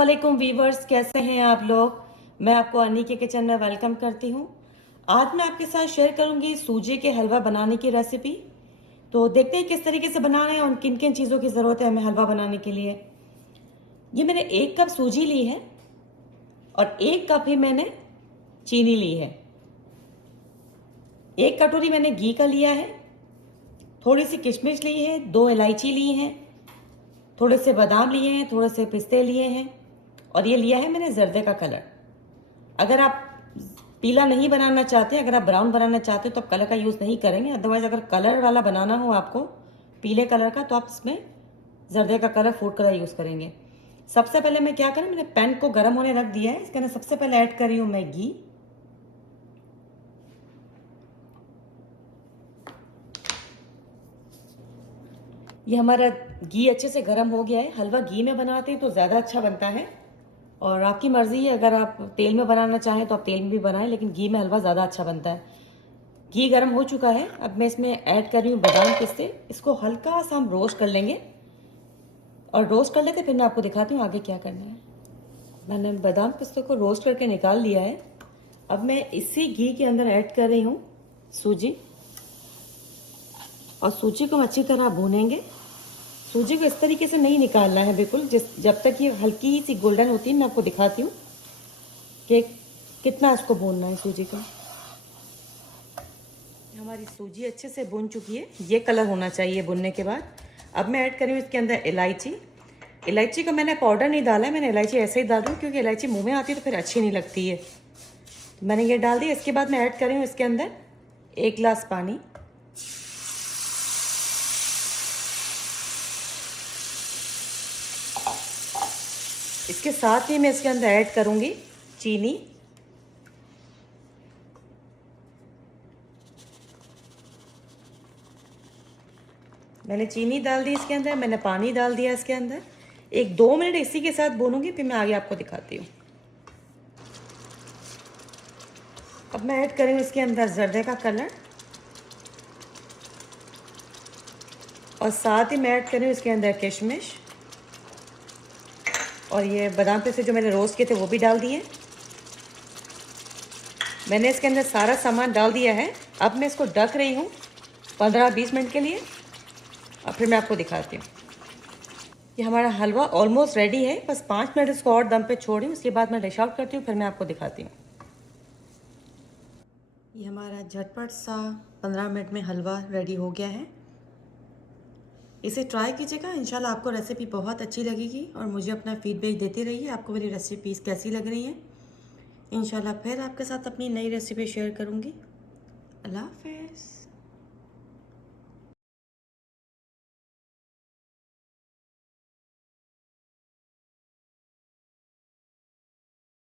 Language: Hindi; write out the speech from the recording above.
अस्सलामुअलैकुम वीवर्स, कैसे हैं आप लोग। मैं आपको अनी के किचन में वेलकम करती हूँ। आज मैं आपके साथ शेयर करूंगी सूजी के हलवा बनाने की रेसिपी। तो देखते हैं किस तरीके से बनाना है और किन किन चीज़ों की ज़रूरत है हमें हलवा बनाने के लिए। ये मैंने 1 कप सूजी ली है और 1 कप ही मैंने चीनी ली है। 1 कटोरी मैंने घी का लिया है, थोड़ी सी किशमिश ली है, 2 इलायची ली हैं, थोड़े से बादाम लिए हैं, थोड़े से पिस्ते लिए हैं और ये लिया है मैंने जर्दे का कलर। अगर आप पीला नहीं बनाना चाहते, अगर आप ब्राउन बनाना चाहते हो तो आप कलर का यूज़ नहीं करेंगे। अदरवाइज अगर कलर वाला बनाना हो आपको पीले कलर का, तो आप इसमें जर्दे का कलर, फूड कलर यूज़ करेंगे। सबसे पहले मैं क्या करूँ, मैंने पैन को गर्म होने रख दिया है। इसके अंदर सबसे पहले ऐड कर रही हूँ मैं घी। ये हमारा घी अच्छे से गर्म हो गया है। हलवा घी में बनाते हैं तो ज़्यादा अच्छा बनता है और आपकी मर्ज़ी है, अगर आप तेल में बनाना चाहें तो आप तेल में भी बनाएं, लेकिन घी में हलवा ज़्यादा अच्छा बनता है। घी गर्म हो चुका है। अब मैं इसमें ऐड कर रही हूँ बादाम, पिस्ते। इसको हल्का सा हम रोस्ट कर लेंगे और रोस्ट कर लेते फिर मैं आपको दिखाती हूँ आगे क्या करना है। मैंने बादाम पिस्ते को रोस्ट करके निकाल लिया है। अब मैं इसी घी के अंदर ऐड कर रही हूँ सूजी और सूजी को हम अच्छी तरह भूनेंगे। सूजी को इस तरीके से नहीं निकालना है बिल्कुल, जब तक ये हल्की सी गोल्डन होती है। मैं आपको दिखाती हूँ कि कितना इसको भूनना है सूजी को। हमारी सूजी अच्छे से भून चुकी है, ये कलर होना चाहिए भुनने के बाद। अब मैं ऐड कर रही हूँ इसके अंदर इलायची। इलायची का मैंने पाउडर नहीं डाला है, मैंने इलायची ऐसे ही डाल रही हूँ क्योंकि इलायची मुंह में आती है तो फिर अच्छी नहीं लगती है। तो मैंने ये डाल दी। इसके बाद मैं ऐड कर रही हूँ इसके अंदर 1 गिलास पानी। इसके साथ ही मैं इसके अंदर ऐड करूँगी चीनी। मैंने चीनी डाल दी इसके अंदर, मैंने पानी डाल दिया इसके अंदर। 1-2 मिनट इसी के साथ भूनूंगी, फिर मैं आगे आपको दिखाती हूँ। अब मैं ऐड करूँगी इसके अंदर जर्दे का कलर और साथ ही मैं ऐड करूँ इसके अंदर किशमिश और ये बादाम पिस्ते जो मैंने रोस्ट किए थे वो भी डाल दिए। मैंने इसके अंदर सारा सामान डाल दिया है। अब मैं इसको ढक रही हूँ 15-20 मिनट के लिए और फिर मैं आपको दिखाती हूँ। ये हमारा हलवा ऑलमोस्ट रेडी है। बस 5 मिनट इसको और दम पे छोड़ी, उसके बाद मैं डिश आउट करती हूँ, फिर मैं आपको दिखाती हूँ। ये हमारा झटपट सा 15 मिनट में हलवा रेडी हो गया है। इसे ट्राई कीजिएगा, इंशाल्लाह आपको रेसिपी बहुत अच्छी लगेगी और मुझे अपना फीडबैक देते रहिए आपको मेरी रेसिपीज़ कैसी लग रही हैं। इंशाल्लाह फिर आपके साथ अपनी नई रेसिपी शेयर करूँगी। अल्लाह हाफ़िज़।